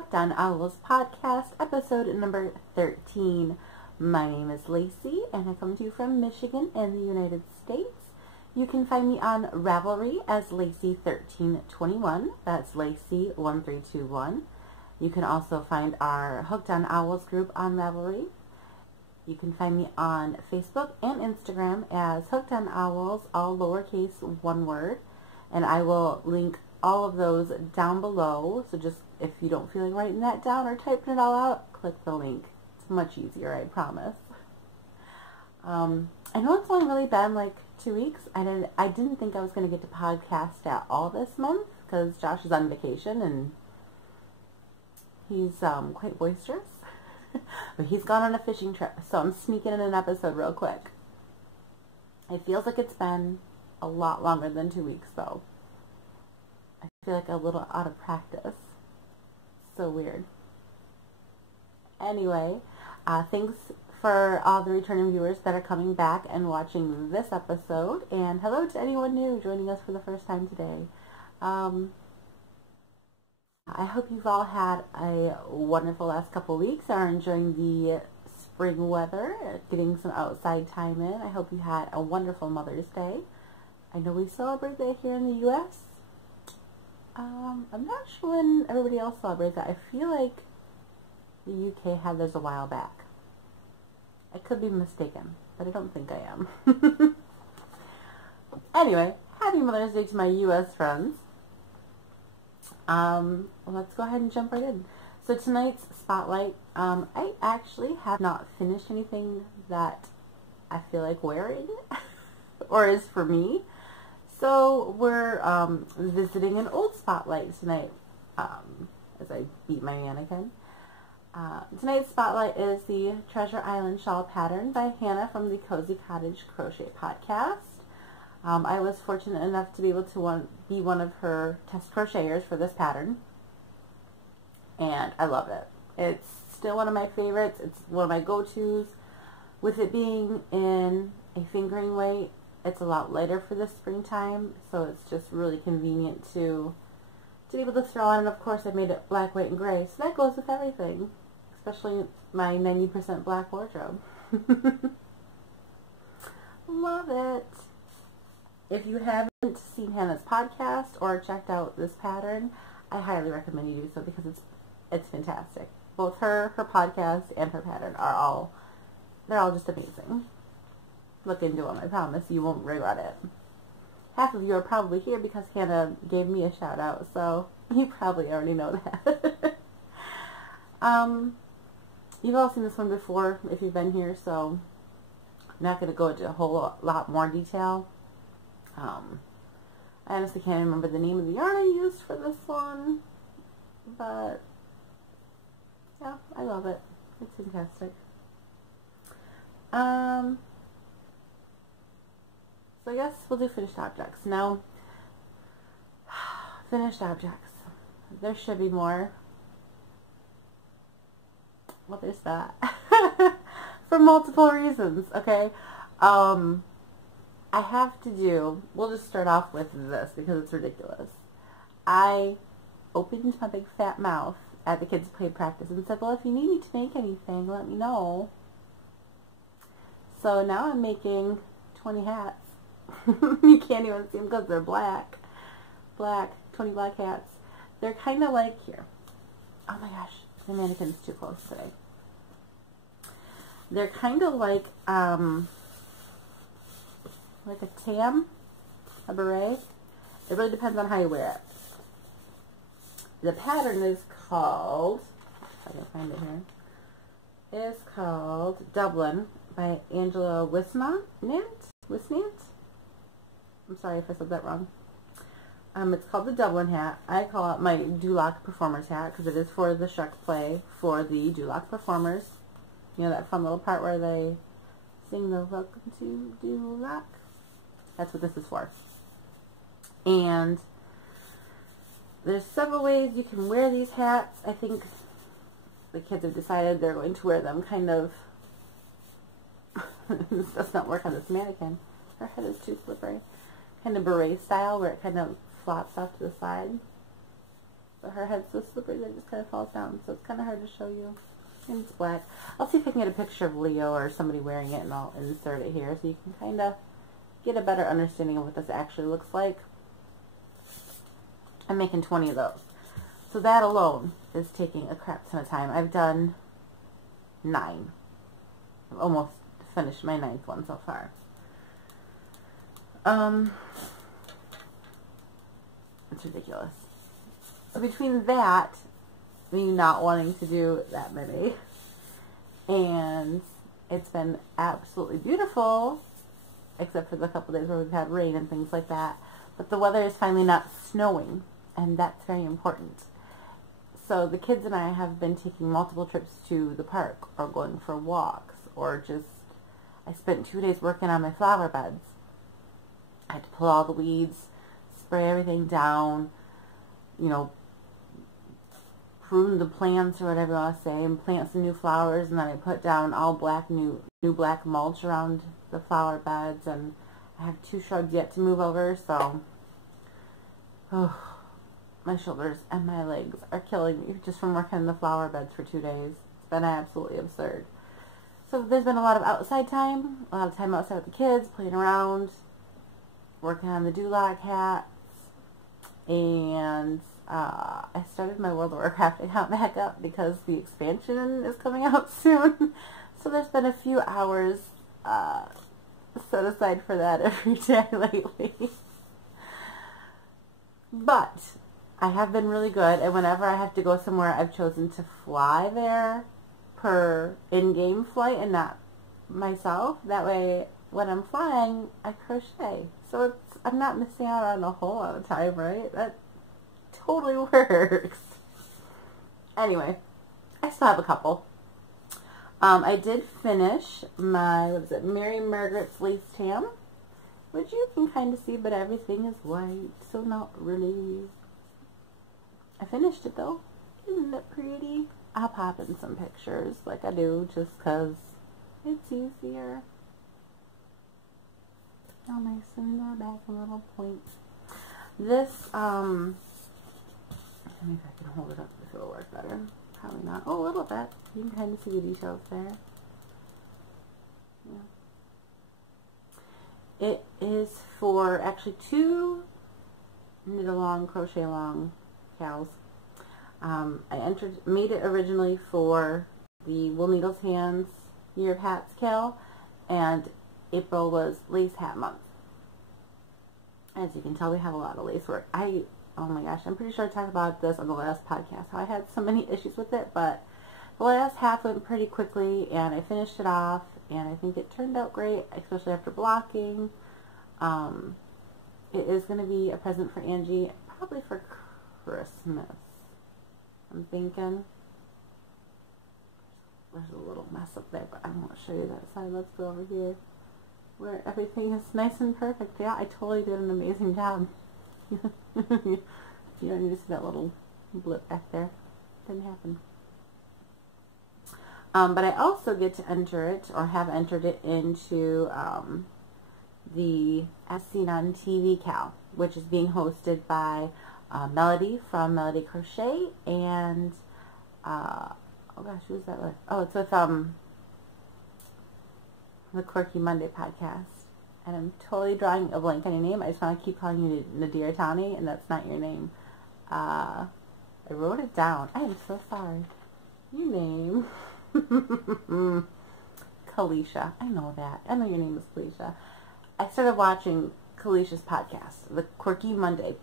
Hooked on Owls podcast, episode number 13. My name is Lacey, and I come to you from Michigan in the United States. You can find me on Ravelry as Lacey1321. That's Lacey1321. You can also find our Hooked on Owls group on Ravelry. You can find me on Facebook and Instagram as Hooked on Owls, all lowercase, one word. And I will link all of those down below. So just if you don't feel like writing that down or typing it all out, click the link. It's much easier, I promise. I know it's only really been like 2 weeks. I didn't think I was going to get to podcast at all this month because Josh is on vacation and he's quite boisterous. But he's gone on a fishing trip, so I'm sneaking in an episode real quick. It feels like it's been a lot longer than 2 weeks, though. I feel like a little out of practice. So weird. Anyway, thanks for all the returning viewers that are coming back and watching this episode. And hello to anyone new joining us for the first time today. I hope you've all had a wonderful last couple weeks, are enjoying the spring weather, getting some outside time in. I hope you had a wonderful Mother's Day. I know we celebrate that here in the U.S. I'm not sure when everybody else celebrates that. I feel like the U.K. had theirs a while back. I could be mistaken, but I don't think I am. Anyway, happy Mother's Day to my U.S. friends. Let's go ahead and jump right in. So tonight's spotlight, I actually have not finished anything that I feel like wearing or is for me. So we're visiting an old spotlight tonight as I beat my mannequin. Tonight's spotlight is the Treasure Island Shawl pattern by Hannah from the Cottage Crochet podcast. I was fortunate enough to be able to be one of her test crocheters for this pattern, and I love it. It's still one of my favorites. It's one of my go-tos. With it being in a fingering weight, it's a lot lighter for the springtime, so it's just really convenient to be able to throw on. And of course I made it black, white, and gray, so that goes with everything, especially my 90% black wardrobe. Love it. If you haven't seen Hannah's podcast or checked out this pattern, I highly recommend you do so because it's fantastic. Both her podcast, and her pattern they're all just amazing. Look into them, I promise you won't regret it. Half of you are probably here because Hannah gave me a shout out, so you probably already know that. You've all seen this one before if you've been here, so I'm not going to go into a whole lot more detail. I honestly can't remember the name of the yarn I used for this one, but yeah, I love it. It's fantastic. So I guess we'll do finished objects. Now, finished objects. There should be more. What is that? For multiple reasons, okay? I have to do, we'll just start off with this because it's ridiculous. I opened my big fat mouth at the kids' play practice and said, well, if you need me to make anything, let me know. So now I'm making 20 hats. You can't even see them because they're black. 20 black hats. They're kind of like, here. Oh my gosh, the mannequin's too close today. They're kind of like a tam, a beret. It really depends on how you wear it. The pattern is called, if I can find it here, is called Dublin by Angela Wisnant. I'm sorry if I said that wrong. It's called the Dublin hat. I call it my Duloc Performers hat because it is for the shuck play for the Duloc Performers. You know that fun little part where they sing the Welcome to Duloc? That's what this is for. And there's several ways you can wear these hats. I think the kids have decided they're going to wear them kind of this does not work on this mannequin. Her head is too slippery. Kind of beret style where it kind of flops off to the side. But her head's so slippery that it just kind of falls down, so it's kind of hard to show you. And it's black. I'll see if I can get a picture of Leo or somebody wearing it, and I'll insert it here so you can kind of get a better understanding of what this actually looks like. I'm making 20 of those. So that alone is taking a crap ton of time. I've done 9. I've almost finished my 9th one so far. It's ridiculous. So between that, me not wanting to do that many, and it's been absolutely beautiful, except for the couple days where we've had rain and things like that. But the weather is finally not snowing, and that's very important. So the kids and I have been taking multiple trips to the park, or going for walks, or just, I spent 2 days working on my flower beds. I had to pull all the weeds, spray everything down, you know, prune the plants or whatever you want to say, and plant some new flowers, and then I put down all black, new black mulch around the flower beds, and I have 2 shrubs yet to move over, so my shoulders and my legs are killing me just from working in the flower beds for 2 days. It's been absolutely absurd. So there's been a lot of outside time, a lot of time outside with the kids, playing around, working on the Duloc hats, and I started my World of Warcraft account back up because the expansion is coming out soon. So there's been a few hours set aside for that every day lately. But I have been really good, and whenever I have to go somewhere, I've chosen to fly there per in-game flight and not myself. That way, when I'm flying, I crochet. So I'm not missing out on a whole lot of time, right? That totally works. Anyway, I still have a couple. I did finish my, what is it, Mary Margaret's lace tam, which you can kind of see, but everything is white, so not really. I finished it though. Isn't it pretty? I'll pop in some pictures like I do just because it's easier. How nice in the back, a little point. This, let me see if I can hold it up if it'll work better. Probably not. Oh, a little bit. You can kind of see the details there. Yeah. It is for actually 2 knit along, crochet along cows. I made it originally for the Wool Needles Hands Year of Hats CAL, and April was Lace Hat Month. As you can tell, we have a lot of lace work. Oh my gosh, I'm pretty sure I talked about this on the last podcast, how I had so many issues with it, but the last half went pretty quickly, and I finished it off, and I think it turned out great, especially after blocking. It is going to be a present for Angie, probably for Christmas, I'm thinking. There's a little mess up there, but I won't show you that side. Let's go over here where everything is nice and perfect. Yeah, I totally did an amazing job. You don't need to see that little blip back there. Didn't happen. But I also get to enter it, or have entered it into the As Seen on TV CAL, which is being hosted by Melody from Melody Crochet, and oh gosh, who's that with? Oh, it's with the Quirky Monday podcast. And I'm totally drawing a blank on your name. I just want to keep calling you Nadir Tani, and that's not your name. I wrote it down. I am so sorry. Your name. Kalisha. I know that. I know your name is Kalisha. I started watching Kalisha's podcast, the Quirky Monday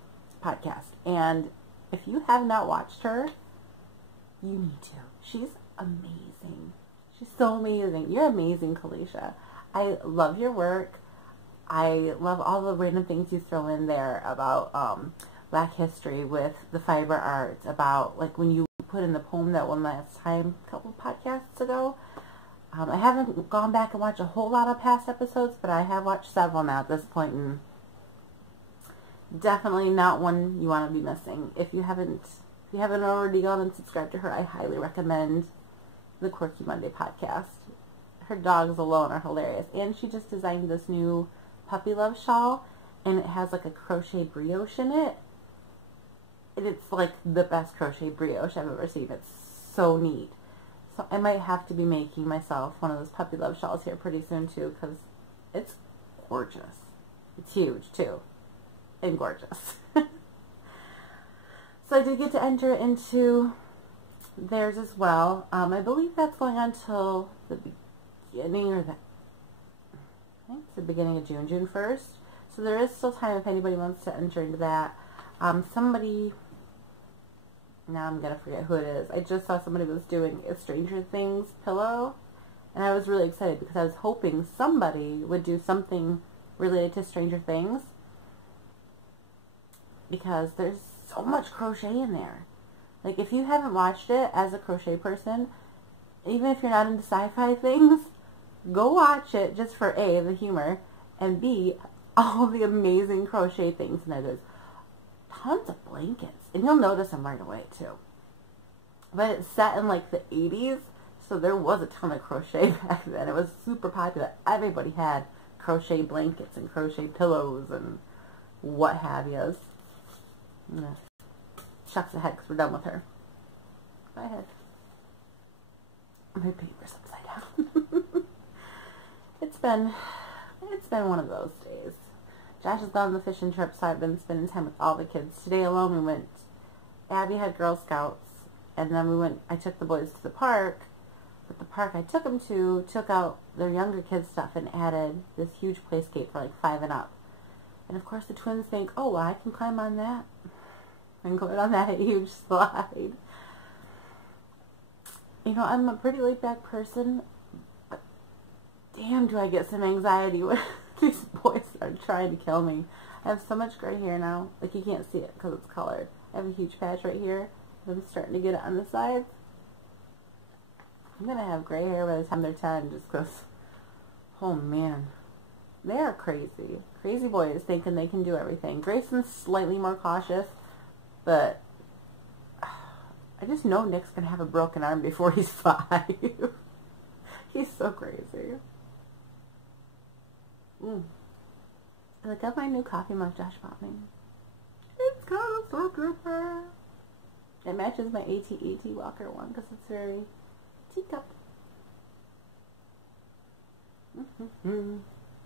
podcast. And if you have not watched her, you need to. She's amazing. She's so amazing. You're amazing, Kalisha. I love your work. I love all the random things you throw in there about Black history with the fiber arts, about like when you put in the poem that one last time a couple podcasts ago. I haven't gone back and watched a whole lot of past episodes, but I have watched several now at this point, and definitely not one you want to be missing. If you haven't already gone and subscribed to her, I highly recommend the Quirky Monday podcast. Her dogs alone are hilarious, and she just designed this new puppy love shawl, and it has like a crochet brioche in it. And it's like the best crochet brioche I've ever seen. It's so neat. So I might have to be making myself one of those puppy love shawls here pretty soon too, because it's gorgeous. It's huge too. And gorgeous. So I did get to enter into theirs as well. I believe that's going on till the beginning, or I think it's the beginning of June, June 1st. So there is still time if anybody wants to enter into that. Somebody, now I'm going to forget who it is. I just saw somebody was doing a Stranger Things pillow, and I was really excited because I was hoping somebody would do something related to Stranger Things, because there's so much crochet in there. Like, if you haven't watched it as a crochet person, even if you're not into sci-fi things, go watch it just for A, the humor, and B, all the amazing crochet things in there. There's tons of blankets, and you'll notice them right away too. But it's set in like the 80s, so there was a ton of crochet back then. It was super popular. Everybody had crochet blankets and crochet pillows and what have yous. Shucks ahead because we're done with her. Go ahead. My paper's upside down. It's been one of those days. Josh has gone on the fishing trip, so I've been spending time with all the kids. Today alone we went, Abby had Girl Scouts, and then I took the boys to the park, but the park I took them to took out their younger kids' stuff and added this huge playscape for like 5 and up. And of course the twins think, oh, well, I can climb on that. And go on that huge slide. You know, I'm a pretty laid back person, but damn do I get some anxiety when these boys are trying to kill me. I have so much gray hair now. Like, you can't see it because it's colored. I have a huge patch right here. I'm starting to get it on the sides. I'm going to have gray hair by the time they're 10 just because, oh man, they are crazy. Crazy boys thinking they can do everything. Grayson's slightly more cautious, but I just know Nick's going to have a broken arm before he's 5. He's so crazy. Look at my new coffee mug Josh bought me. It's kind of so super. It matches my AT Walker one because it's very teacup.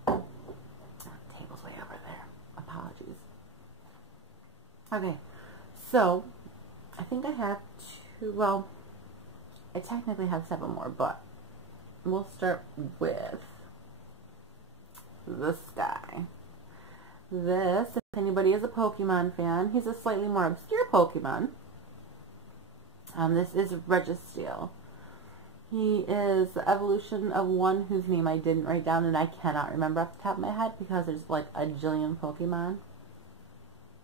Table's way over there. Apologies. Okay, so I think I have 2, well, I technically have 7 more, but we'll start with this guy. This, if anybody is a Pokemon fan, he's a slightly more obscure Pokemon. This is Registeel. He is the evolution of one whose name I didn't write down and I cannot remember off the top of my head because there's like a jillion Pokemon.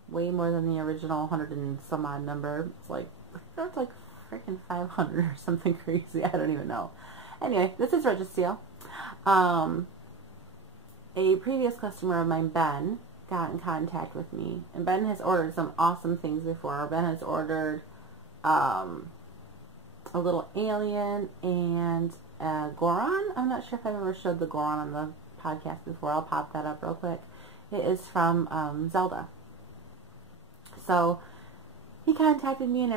Way more than the original 100 and some odd number. It's like freaking 500 or something crazy. I don't even know. Anyway, this is Registeel. A previous customer of mine, Ben, got in contact with me, and Ben has ordered some awesome things before. Ben has ordered a little alien and a Goron. I'm not sure if I've ever showed the Goron on the podcast before. I'll pop that up real quick. It is from Zelda. So he contacted me and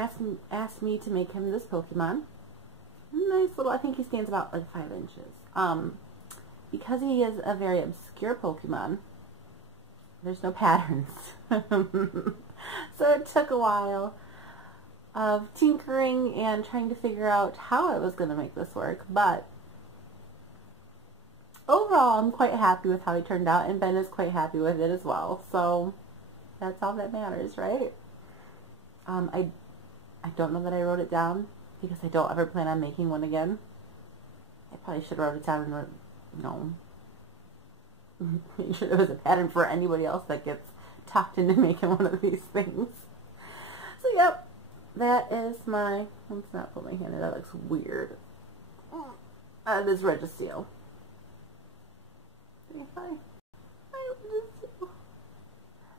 asked me to make him this Pokemon. Nice little, I think he stands about like 5 inches. Because he is a very obscure Pokemon, there's no patterns. So it took a while of tinkering and trying to figure out how I was going to make this work, but overall I'm quite happy with how he turned out, and Ben is quite happy with it as well, so that's all that matters, right? I don't know that I wrote it down because I don't ever plan on making one again. I probably should have wrote it down and make sure there was a pattern for anybody else that gets talked into making one of these things. So yep, that is my, let's not put my hand in, that looks weird. That is Registeel.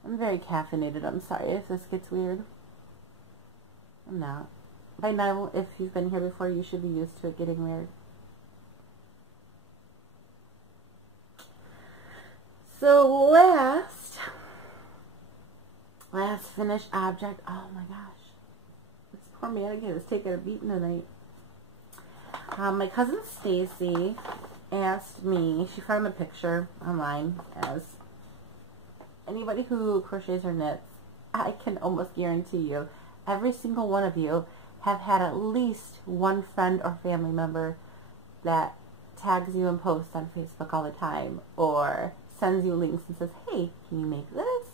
I'm very caffeinated, I'm sorry if this gets weird. I'm not. By now, if you've been here before, you should be used to it getting weird. So last last finished object. Oh my gosh. This poor mannequin is taking a beating tonight. My cousin Stacy asked me, she found a picture online, as anybody who crochets or knits, I can almost guarantee you, every single one of you have had at least one friend or family member that tags you and posts on Facebook all the time, or sends you links and says, hey, can you make this?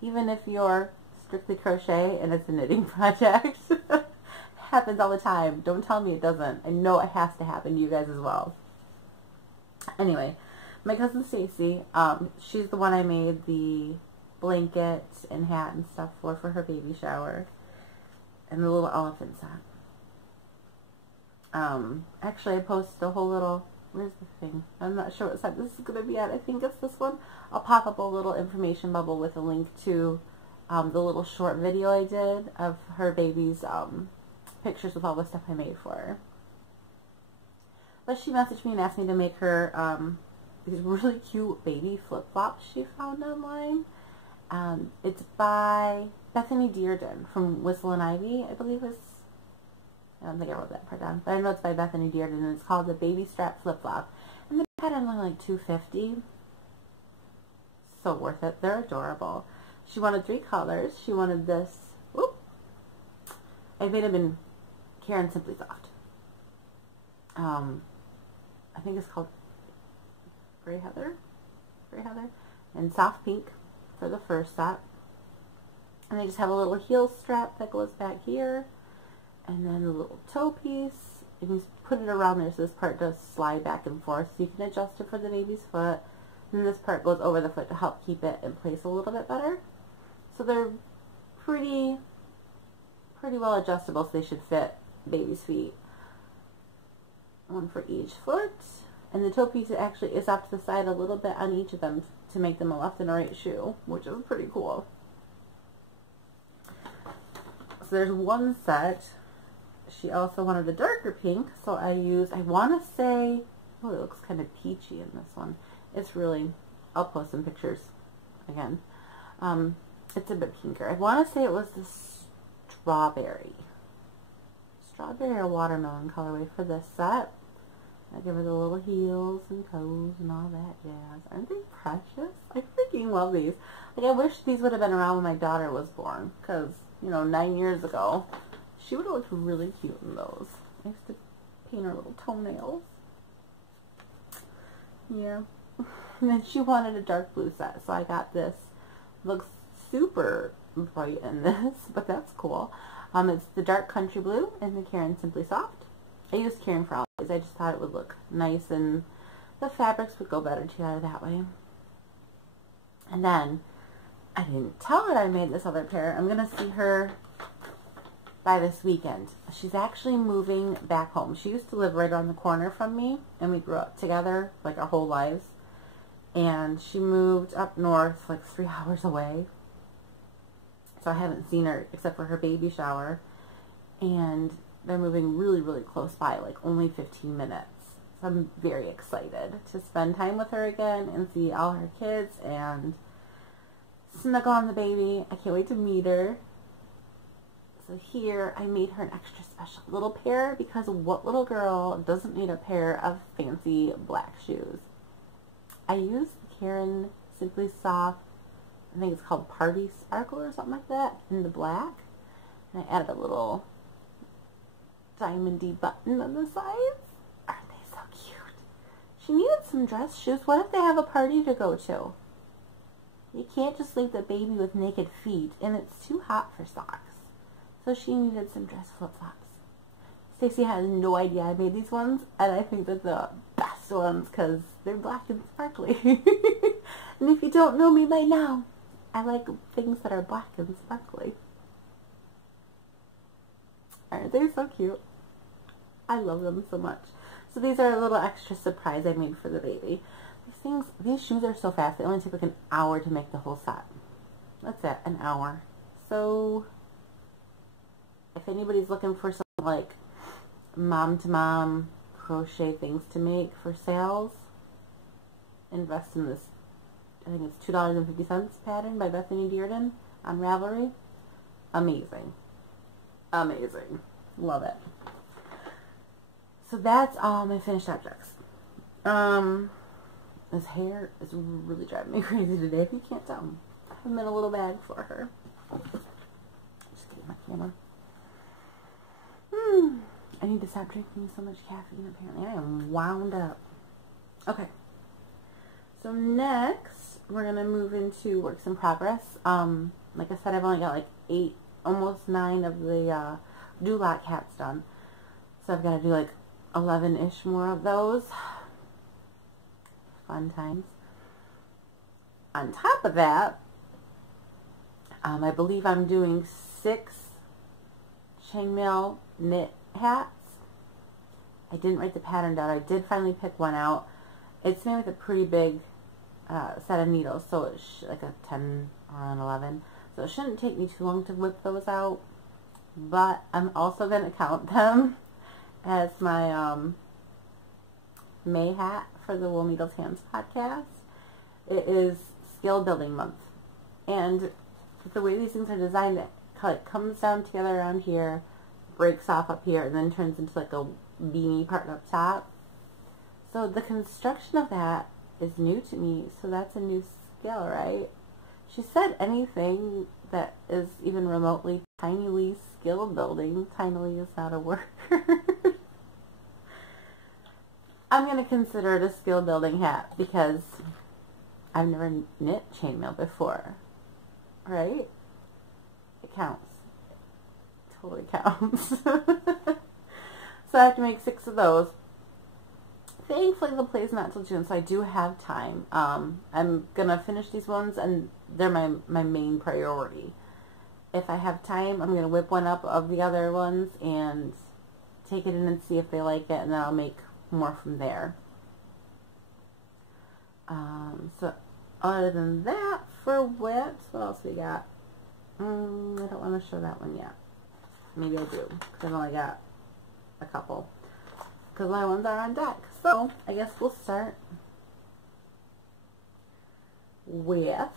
Even if you're strictly crochet and it's a knitting project. Happens all the time. Don't tell me it doesn't. I know it has to happen to you guys as well. Anyway, my cousin Stacy, she's the one I made the blanket and hat and stuff for her baby shower. And the little elephant set. Actually I posted a whole little, where's the thing? I'm not sure what side this is going to be at. I think it's this one. I'll pop up a little information bubble with a link to the little short video I did of her baby's pictures with all the stuff I made for her. But she messaged me and asked me to make her these really cute baby flip-flops she found online. It's by Bethany Dearden from Whistle and Ivy, I believe is. I don't think I wrote that part down, but I know it's by Bethany Dearden, and it's called the Baby Strap Flip-Flop. And the pattern was like $2.50. So worth it. They're adorable. She wanted 3 colors. She wanted this. Whoop! I made them in Karen Simply Soft. I think it's called Gray Heather, and Soft Pink for the first set. And they just have a little heel strap that goes back here, and then a little toe piece, and you put it around there so this part does slide back and forth, so you can adjust it for the baby's foot, and this part goes over the foot to help keep it in place a little bit better. So they're pretty well adjustable, so they should fit baby's feet. One for each foot, and the toe piece actually is off to the side a little bit on each of them to make them a left and a right shoe, which is pretty cool. So there's one set. She also wanted a darker pink, so I want to say, oh, it looks kind of peachy in this one. It's really, I'll post some pictures again. It's a bit pinker. I want to say it was the strawberry or watermelon colorway for this set. I give her the little heels and toes and all that jazz. Aren't they precious? I freaking love these. Like, I wish these would have been around when my daughter was born, because, you know, 9 years ago, she would have looked really cute in those. I used to paint her little toenails. Yeah. And then she wanted a dark blue set, so I got this. Looks super bright in this, but that's cool. It's the dark country blue and the Karen Simply Soft. I used Karen for all these. I just thought it would look nice and the fabrics would go better together that way. And then I didn't tell her I made this other pair. I'm going to see her by this weekend. She's actually moving back home. She used to live right around the corner from me, and we grew up together like our whole lives. And she moved up north like 3 hours away. So I haven't seen her except for her baby shower. And they're moving really, really close by, like only 15 minutes. So I'm very excited to spend time with her again and see all her kids and snuggle on the baby. I can't wait to meet her. So here I made her an extra special little pair, because what little girl doesn't need a pair of fancy black shoes? I used Karen Simply Soft, I think it's called Party Sparkle or something like that, in the black. And I added a little diamondy button on the sides. Aren't they so cute? She needed some dress shoes. What if they have a party to go to? You can't just leave the baby with naked feet, and it's too hot for socks. So she needed some dress flip-flops. Stacey has no idea I made these ones, and I think they're the best ones because they're black and sparkly. And if you don't know me by now, I like things that are black and sparkly. Aren't they so cute? I love them so much. So these are a little extra surprise I made for the baby. These shoes are so fast. They only take like an hour to make the whole set. That's it, an hour. So if anybody's looking for some like mom-to-mom crochet things to make for sales, invest in this. I think it's $2.50 pattern by Bethany Dearden on Ravelry. amazing. Amazing. Love it. So that's all my finished objects. This hair is really driving me crazy today, if you can't tell. I'm in a little bag for her. Just getting my camera. I need to stop drinking so much caffeine, apparently. I am wound up. Okay. So next, we're going to move into works in progress. Like I said, I've only got like 8, almost 9 of the do-lot hats done. So I've got to do like 11-ish more of those. Fun times. On top of that, I believe I'm doing 6 chainmail knit hats. I didn't write the pattern down. I did finally pick one out. It's made with a pretty big set of needles, so it's like a 10 or an 11. So it shouldn't take me too long to whip those out. But I'm also going to count them as my May hat for the Wool Needles Hands podcast. It is skill building month. And the way these things are designed, it comes down together around here, breaks off up here, and then turns into like a beanie part up top. So the construction of that is new to me, so that's a new skill, right? She said anything that is even remotely tinily skill building, tinily is not a word, I'm going to consider it a skill building hat because I've never knit chainmail before, right? It counts. It totally counts. So I have to make 6 of those. Thankfully, the play's not till June, so I do have time. I'm going to finish these ones, and they're my main priority. If I have time, I'm going to whip one up of the other ones and take it in and see if they like it, and then I'll make more from there. So other than that, for whips, what else we got? I don't want to show that one yet. Maybe I do, because I've only got a couple. Because my ones are on deck. So I guess we'll start with,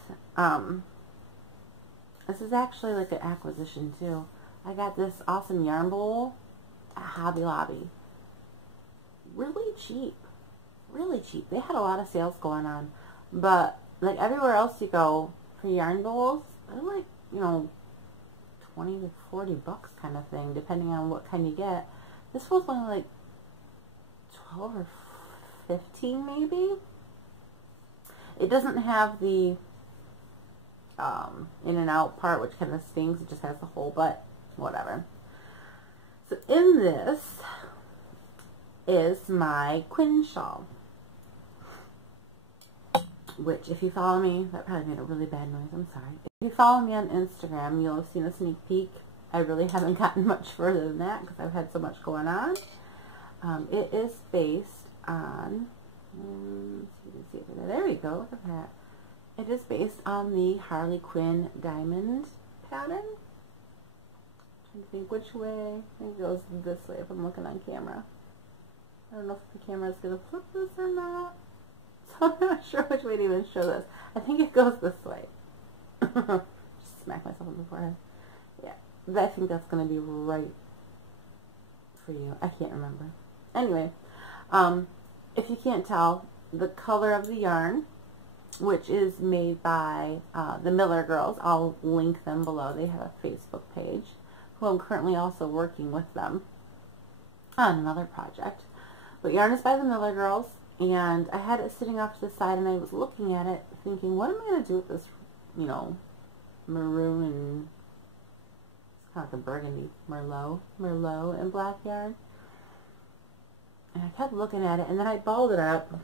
this is actually like an acquisition too. I got this awesome yarn bowl at Hobby Lobby. Really cheap. Really cheap. They had a lot of sales going on. But like everywhere else you go for yarn bowls, they're like, you know, 20 to 40 bucks kind of thing, depending on what kind you get. This was only like 12 or 15 maybe. It doesn't have the in and out part, which kind of stings. It just has the hole, but whatever. So in this is my Quinn shawl, which if you follow me, that probably made a really bad noise, I'm sorry. If you follow me on Instagram, you'll have seen a sneak peek. I really haven't gotten much further than that because I've had so much going on. It is based on, there we go, look at that. It is based on the Harley Quinn diamond pattern. I'm trying to think which way. I think it goes this way if I'm looking on camera. I don't know if the camera is going to flip this or not. So I'm not sure which way to even show this. I think it goes this way. Just smack myself on the forehead. Yeah, I think that's going to be right for you. I can't remember. Anyway, if you can't tell, the color of the yarn, which is made by the Miller Girls, I'll link them below. They have a Facebook page, who I'm currently also working with them on another project. But yarn is by the Miller Girls, and I had it sitting off to the side, and I was looking at it, thinking, what am I going to do with this, you know, maroon and, it's kind of like a burgundy, Merlot and black yarn. And I kept looking at it, and then I balled it up.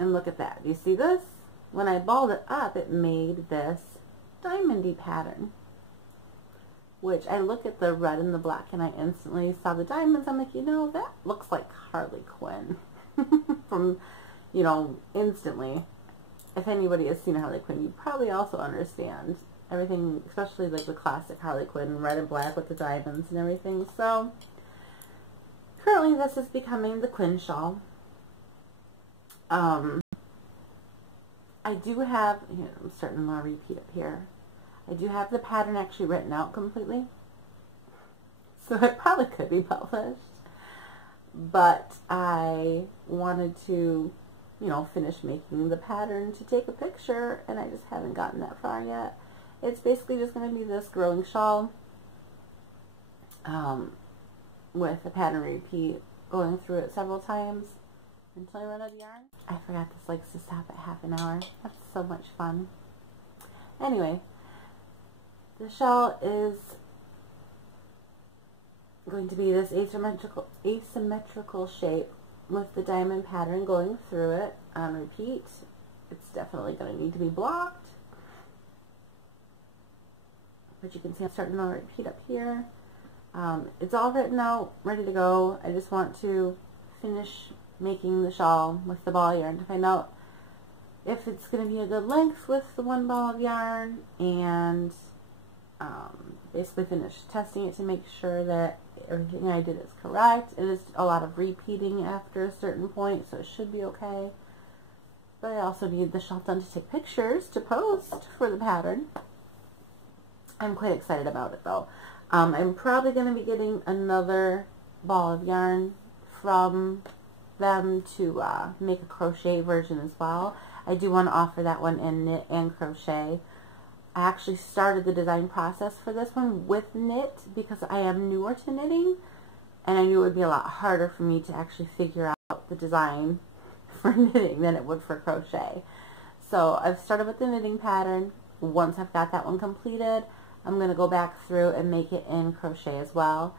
And look at that. Do you see this? When I balled it up, it made this diamondy pattern. Which I look at the red and the black, and I instantly saw the diamonds. I'm like, you know, that looks like Harley Quinn. From, you know, instantly. If anybody has seen Harley Quinn, you probably also understand everything, especially like the classic Harley Quinn, red and black with the diamonds and everything. So currently this is becoming the Quinn shawl. I do have, I'm starting to repeat up here. I do have the pattern actually written out completely, so it probably could be published, but I wanted to, you know, finish making the pattern to take a picture, and I just haven't gotten that far yet. It's basically just going to be this growing shawl with a pattern repeat, going through it several times until I run out of yarn. I forgot this likes to stop at half an hour. That's so much fun. Anyway, the shawl is going to be this asymmetrical shape with the diamond pattern going through it on repeat. It's definitely going to need to be blocked, but you can see I'm starting on repeat up here. It's all written out, ready to go. I just want to finish making the shawl with the ball yarn to find out if it's going to be a good length with the one ball of yarn, and basically finish testing it to make sure that everything I did is correct. It is a lot of repeating after a certain point, so it should be okay. But I also need the shawl done to take pictures to post for the pattern. I'm quite excited about it though. I'm probably going to be getting another ball of yarn from them to make a crochet version as well. I do want to offer that one in knit and crochet. I actually started the design process for this one with knit because I am newer to knitting, and I knew it would be a lot harder for me to actually figure out the design for knitting than it would for crochet. So I've started with the knitting pattern. Once I've got that one completed, I'm going to go back through and make it in crochet as well.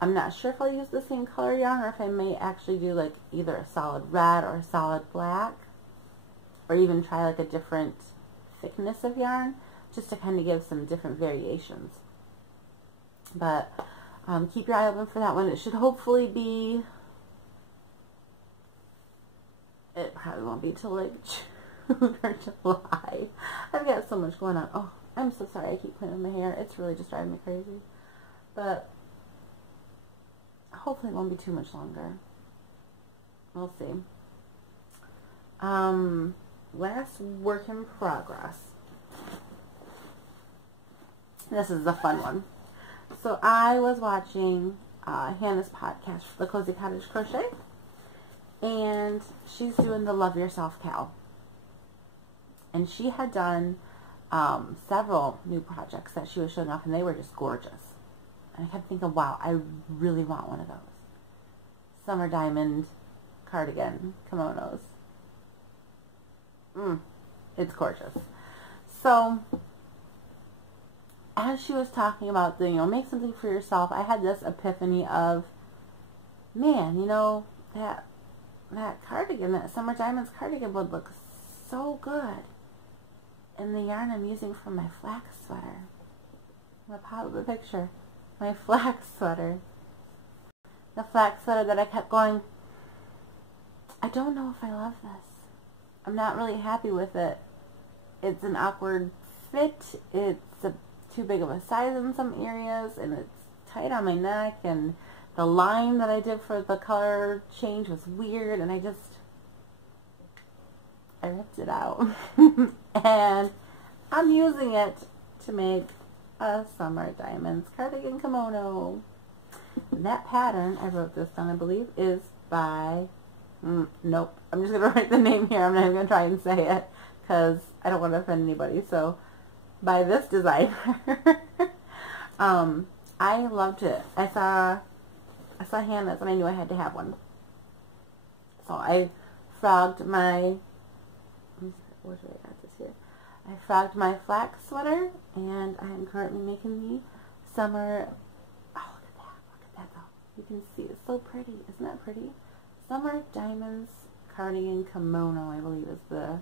I'm not sure if I'll use the same color yarn or if I may actually do like either a solid red or a solid black, or even try like a different thickness of yarn, just to kind of give some different variations. But keep your eye open for that one. It should hopefully be, it probably won't be till like June or July. I've got so much going on. Oh, I'm so sorry I keep playing with my hair. It's really just driving me crazy. But hopefully it won't be too much longer. We'll see. Last work in progress. This is a fun one. So I was watching Hannah's podcast, The Cozy Cottage Crochet, and she's doing the Love Yourself CAL. And she had done several new projects that she was showing off, and they were just gorgeous. And I kept thinking, wow, I really want one of those. Summer diamond cardigan kimonos. It's gorgeous. So as she was talking about the, make something for yourself, I had this epiphany of, man, that cardigan, that Summer Diamonds cardigan would look so good in the yarn I'm using for my flax sweater. I'm going to pop up a picture. My flax sweater. The flax sweater that I kept going, I don't know if I love this. I'm not really happy with it. It's an awkward fit. It's too big of a size in some areas, and it's tight on my neck, and the line that I did for the color change was weird, and I ripped it out. And I'm using it to make a Summer Diamonds cardigan kimono. And that pattern, I wrote this down, I believe, is by, nope, I'm just going to write the name here. I'm not even going to try and say it because I don't want to offend anybody. So, by this designer. I loved it. I saw Hannah's and I knew I had to have one. So I frogged my, where did I got this here? I frogged my flax sweater, and I am currently making the summer, oh look at that though. You can see it's so pretty. Isn't that pretty? Summer Diamonds Cardigan Kimono, I believe is the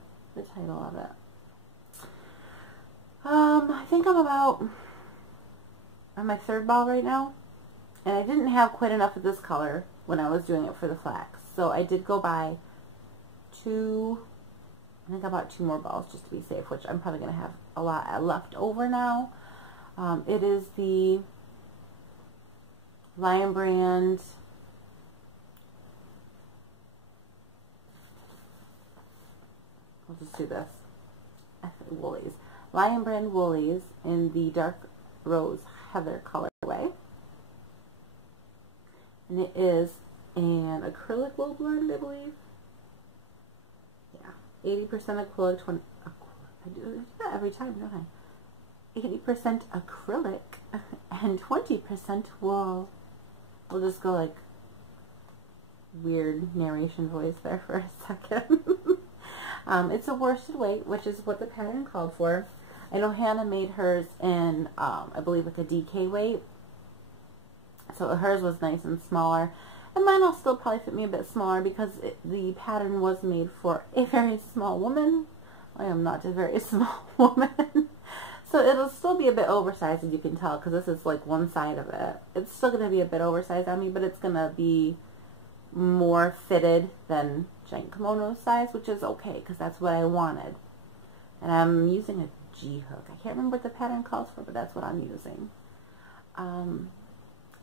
title of it. I think I'm about on my third ball right now, and I didn't have quite enough of this color when I was doing it for the flax, so I did go buy I think I bought 2 more balls just to be safe, which I'm probably going to have a lot left over now. It is the Lion Brand I'll just do this. Woolies. Lion Brand Woolies in the dark rose heather colorway. And it is an acrylic wool blend, I believe. Yeah, 80% acrylic, I do that every time, don't I? 80% acrylic and 20% wool. We'll just go like weird narration voice there for a second. It's a worsted weight, which is what the pattern called for. I know Hannah made hers in, I believe, like a DK weight. So hers was nice and smaller. And mine will still probably fit me a bit smaller because the pattern was made for a very small woman. I am not a very small woman. So it'll still be a bit oversized, as you can tell, because this is like one side of it. It's still going to be a bit oversized on me, but it's going to be more fitted than giant kimono size, which is okay, because that's what I wanted. And I'm using a G-hook. I can't remember what the pattern calls for, but that's what I'm using. I'm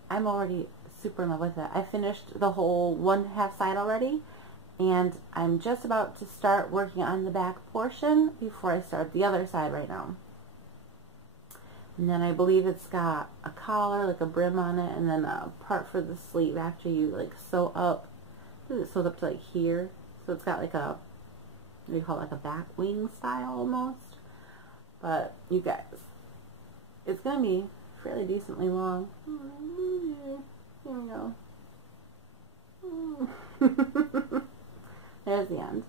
already super in love with it. I finished the whole 1/2 side already, and I'm just about to start working on the back portion before I start the other side right now. And then I believe it's got a collar, like a brim on it, and then a part for the sleeve after you like sew up. It sews up to like here, so it's got like a, what do you call it, like a back wing style almost. But you guys, it's gonna be fairly decently long. Here we go. There's the end.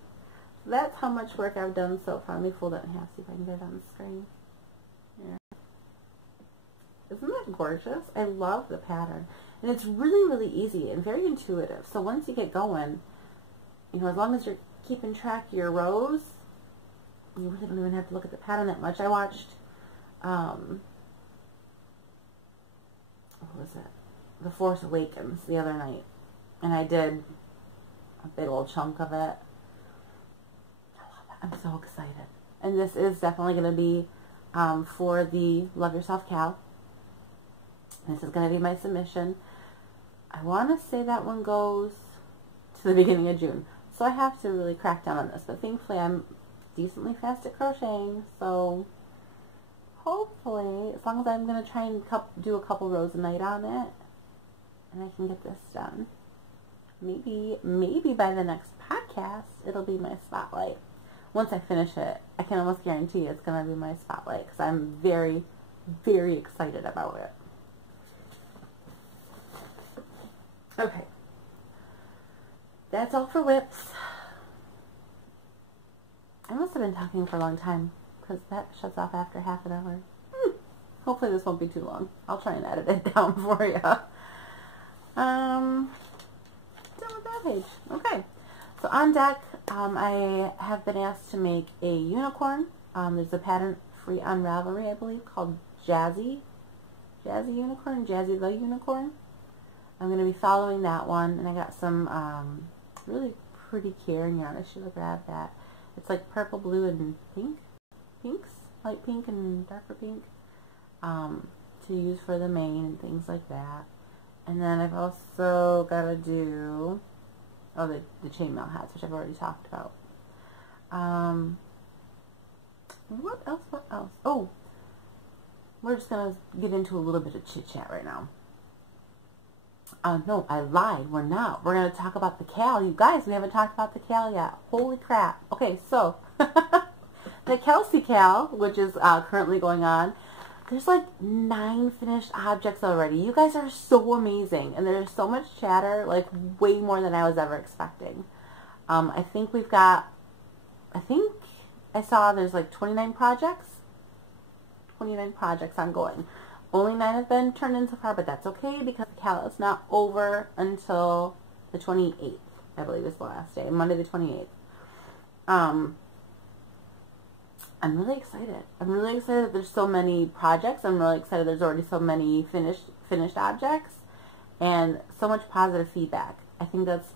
So that's how much work I've done so far. Let me fold it in half, see if I can get it on the screen. Yeah. Isn't that gorgeous? I love the pattern. And it's really, really easy and very intuitive. So once you get going, you know, as long as you're keeping track of your rows, you really don't even have to look at the pattern that much. I watched, what was it? The Force Awakens the other night. And I did a big old chunk of it. I love it. I'm so excited. And this is definitely going to be for the Love Yourself Cal. This is going to be my submission. I want to say that one goes to the beginning of June. So I have to really crack down on this. But thankfully I'm decently fast at crocheting. So hopefully, as long as I'm going to try and do a couple rows a night on it, and I can get this done. Maybe by the next podcast, it'll be my spotlight. Once I finish it, I can almost guarantee it's going to be my spotlight because I'm very, very excited about it. Okay. That's all for whips. I must have been talking for a long time because that shuts off after half an hour. Hopefully this won't be too long. I'll try and edit it down for you. Done with that page. Okay. So on deck, I have been asked to make a unicorn. There's a pattern free on Ravelry, I believe, called Jazzy Unicorn, Jazzy the Unicorn. I'm going to be following that one, and I got some really pretty keyring yarn. I should have grabbed that. It's like purple, blue, and pinks, light pink and darker pink, to use for the mane and things like that. And then I've also got to do, oh, the chainmail hats, which I've already talked about. What else? Oh, we're just going to get into a little bit of chit-chat right now. No, I lied. We're not. We're going to talk about the CAL. You guys, we haven't talked about the CAL yet. Holy crap. Okay, so, the Kelsey CAL, which is currently going on, there's like 9 finished objects already. You guys are so amazing. And there's so much chatter, like way more than I was ever expecting. I think we've got, I saw there's like 29 projects. 29 projects ongoing. Only 9 have been turned in so far, but that's okay because the CAL is not over until the 28th, I believe is the last day, Monday the 28th. I'm really excited. I'm really excited that there's so many projects. I'm really excited there's already so many finished objects and so much positive feedback. I think that's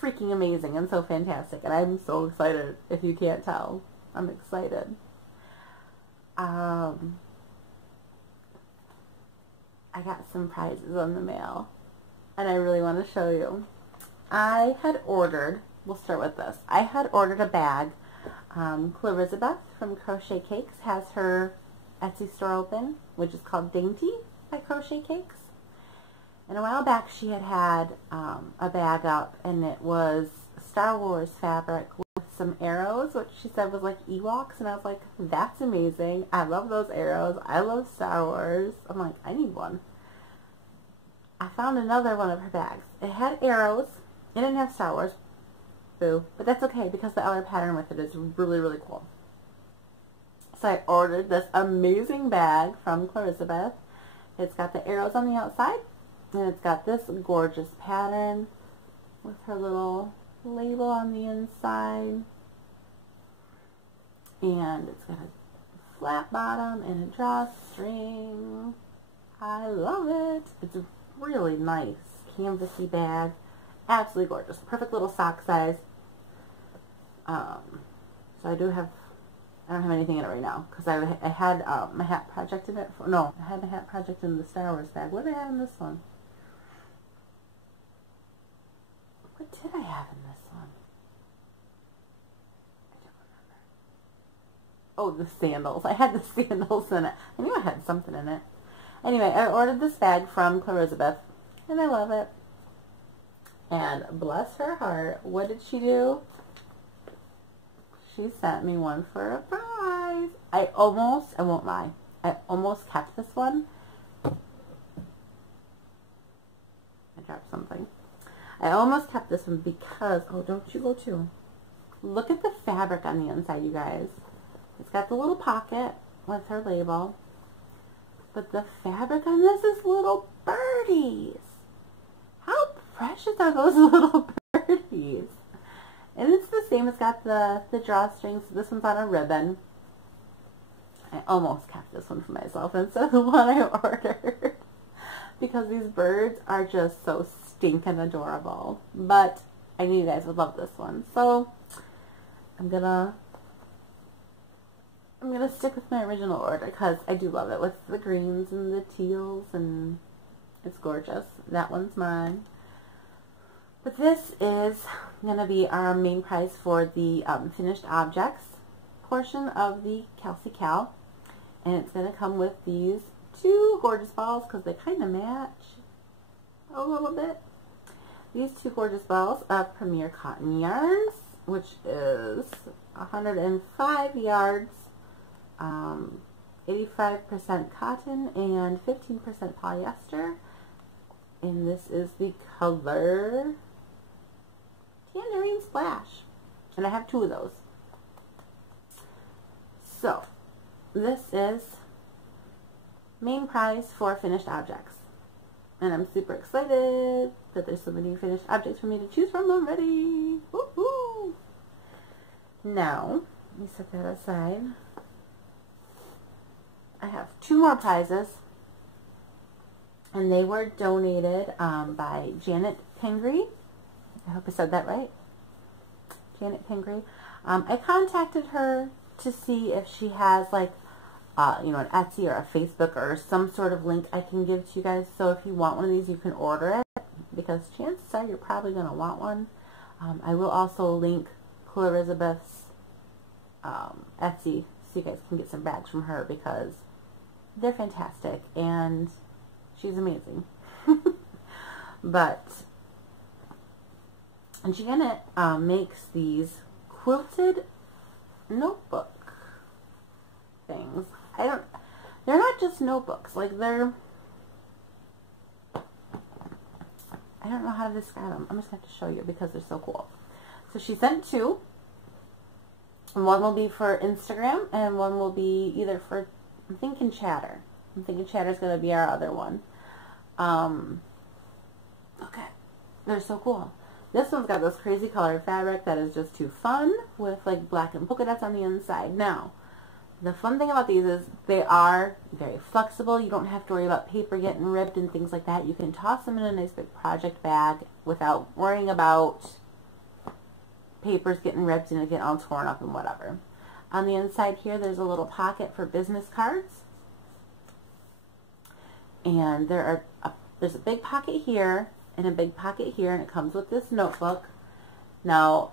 freaking amazing and so fantastic, and I'm so excited if you can't tell. I'm excited. I got some prizes on the mail, and I really want to show you. I had ordered, we'll start with this. I had ordered a bag Elizabeth from Crochet Cakes has her Etsy store open, which is called Dainty by Crochet Cakes. And a while back she had a bag up, and it was Star Wars fabric with some arrows, which she said was like Ewoks, and I was like, that's amazing. I love those arrows. I love Star Wars. I'm like, I need one. I found another one of her bags. It had arrows. It didn't have Star Wars. Boo. But that's okay because the other pattern with it is really, really cool. So I ordered this amazing bag from Elizabeth. It's got the arrows on the outside, and it's got this gorgeous pattern with her little label on the inside. And it's got a flat bottom and a drawstring. I love it. It's a really nice canvasy bag. Absolutely gorgeous. Perfect little sock size. So I don't have anything in it right now because I had my hat project in it. I had my hat project in the Star Wars bag. What did I have in this one? What did I have in this one? I don't remember. Oh, the sandals. I had the sandals in it. I knew I had something in it. Anyway, I ordered this bag from Elizabeth, and I love it. And bless her heart, what did she do? She sent me one for a prize. I won't lie, I almost kept this one. I dropped something. I almost kept this one because, oh, don't you go too. Look at the fabric on the inside, you guys. It's got the little pocket with her label. But the fabric on this is little birdies. How precious are those little birdies? And it's the same. It's got the drawstrings. This one's on a ribbon. I almost kept this one for myself instead of the one I ordered. Because these birds are just so stinking adorable. But I knew you guys would love this one. So I'm gonna stick with my original order because I do love it with the greens and the teals, and it's gorgeous. That one's mine. But this is going to be our main prize for the finished objects portion of the Kelsey CAL. And it's going to come with these two gorgeous balls because they kind of match a little bit. These two gorgeous balls of Premier Cotton yarns, which is 105 yards, 85% cotton and 15% polyester. And this is the color Tangerine Splash. And I have two of those. So, this is main prize for finished objects. And I'm super excited that there's so many finished objects for me to choose from already. Woohoo! Now, let me set that aside. I have two more prizes. And they were donated by Janet Pingree. I hope I said that right. Janet Pingree. I contacted her to see if she has like, an Etsy or a Facebook or some sort of link I can give to you guys. So if you want one of these, you can order it because chances are you're probably going to want one. I will also link Elizabeth's Etsy so you guys can get some bags from her because they're fantastic and she's amazing. And Janet makes these quilted notebook things. They're not just notebooks. Like I don't know how to describe them. I'm just going to have to show you because they're so cool. So she sent two. One will be for Instagram and one will be either for, I'm thinking Chatter. I'm thinking Chatter is going to be our other one. Okay. They're so cool. This one's got this crazy colored fabric that is just too fun with like black and polka dots on the inside. Now, the fun thing about these is they are very flexible. You don't have to worry about paper getting ripped and things like that. You can toss them in a nice big project bag without worrying about papers getting ripped and it getting all torn up and whatever. On the inside here, there's a little pocket for business cards. And there's a big pocket here and a big pocket here, and it comes with this notebook. Now,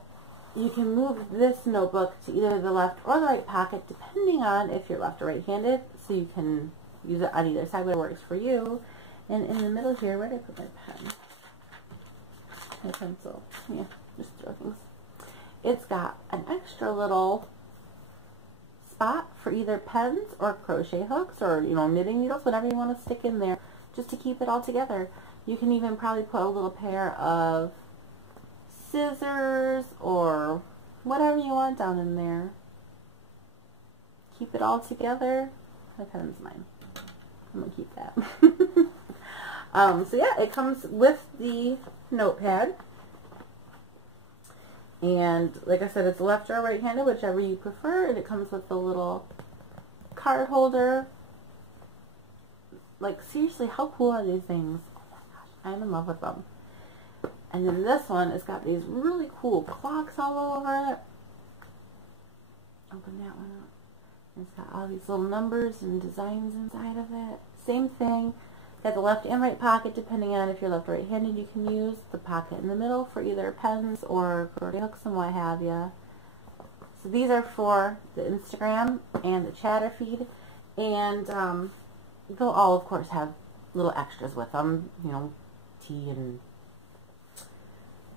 you can move this notebook to either the left or the right pocket, depending on if you're left or right-handed, so you can use it on either side, whatever works for you. And in the middle here, where did I put my pen? My pencil. Yeah, just throw things. It's got an extra little spot for either pens or crochet hooks or, you know, knitting needles, whatever you want to stick in there, just to keep it all together. You can even probably put a little pair of scissors or whatever you want down in there. Keep it all together. My pen's mine. I'm going to keep that. So yeah, it comes with the notepad. And like I said, it's left or right-handed, whichever you prefer. And it comes with the little card holder. Like, seriously, how cool are these things? Oh my gosh, I'm in love with them. And then this one has got these really cool clocks all over it. Open that one up. It's got all these little numbers and designs inside of it. Same thing. Got the left and right pocket, depending on if you're left or right-handed. You can use the pocket in the middle for either pens or crochet hooks and what have you. So these are for the Instagram and the chatter feed. And they'll all, of course, have little extras with them. You know, tea and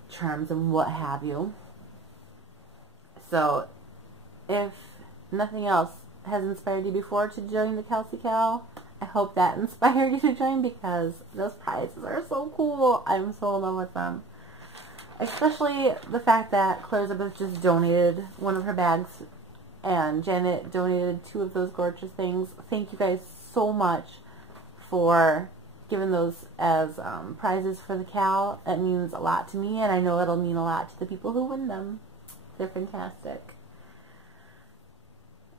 charms and what have you. So if nothing else has inspired you before to join the Kelsey CAL, I hope that inspired you to join, because those prizes are so cool. I'm so in love with them. Especially the fact that Elizabeth just donated one of her bags and Janet donated 2 of those gorgeous things. Thank you guys so much for giving those as prizes for the CAL. It means a lot to me, and I know it'll mean a lot to the people who win them. They're fantastic.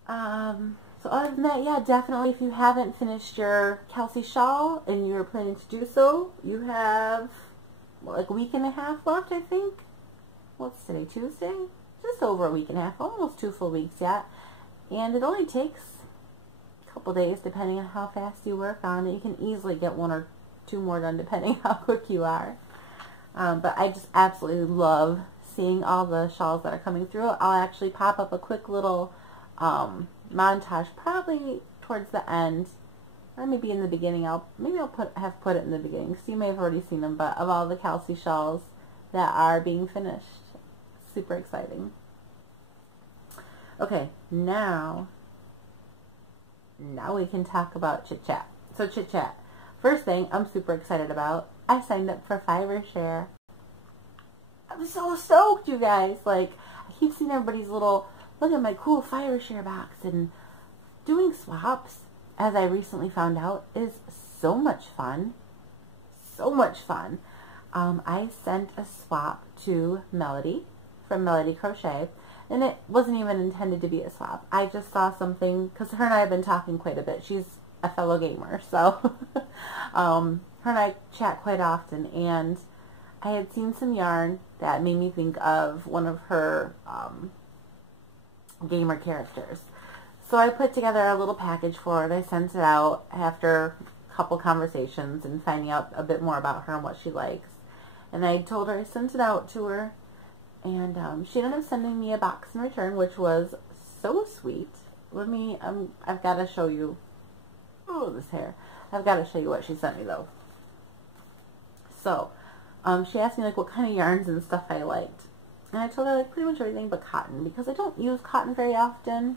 So other than that, yeah, definitely if you haven't finished your Kelsey shawl and you're planning to do so, you have, what, like a week and a half left, I think. What's today, Tuesday? Just over a week and a half, almost 2 full weeks yet. And it only takes a couple days depending on how fast you work on it. You can easily get 1 or 2 more done depending how quick you are. But I just absolutely love seeing all the shawls that are coming through. I'll actually pop up a quick little montage probably towards the end, or maybe in the beginning. Maybe I'll have put it in the beginning, so you may have already seen them, but of all the Kelsey shawls that are being finished. Super exciting. Okay, now we can talk about chit chat. So chit chat. First thing I'm super excited about, I signed up for Fiverr Share. I'm so stoked, you guys. Like, I keep seeing everybody's little, look at my cool Fiverr Share box, and doing swaps, as I recently found out, is so much fun. So much fun. I sent a swap to Melody from Melody Crochet, and it wasn't even intended to be a swap. I just saw something, because her and I have been talking quite a bit. She's a fellow gamer, so her and I chat quite often, and I had seen some yarn that made me think of one of her gamer characters. So I put together a little package for it. I sent it out after a couple conversations and finding out a bit more about her and what she likes. And I told her I sent it out to her, and she ended up sending me a box in return, which was so sweet. Let me, I've got to show you, oh, this hair. I've got to show you what she sent me, though. So, she asked me, like, what kind of yarns and stuff I liked. And I told her, like, pretty much everything but cotton, because I don't use cotton very often.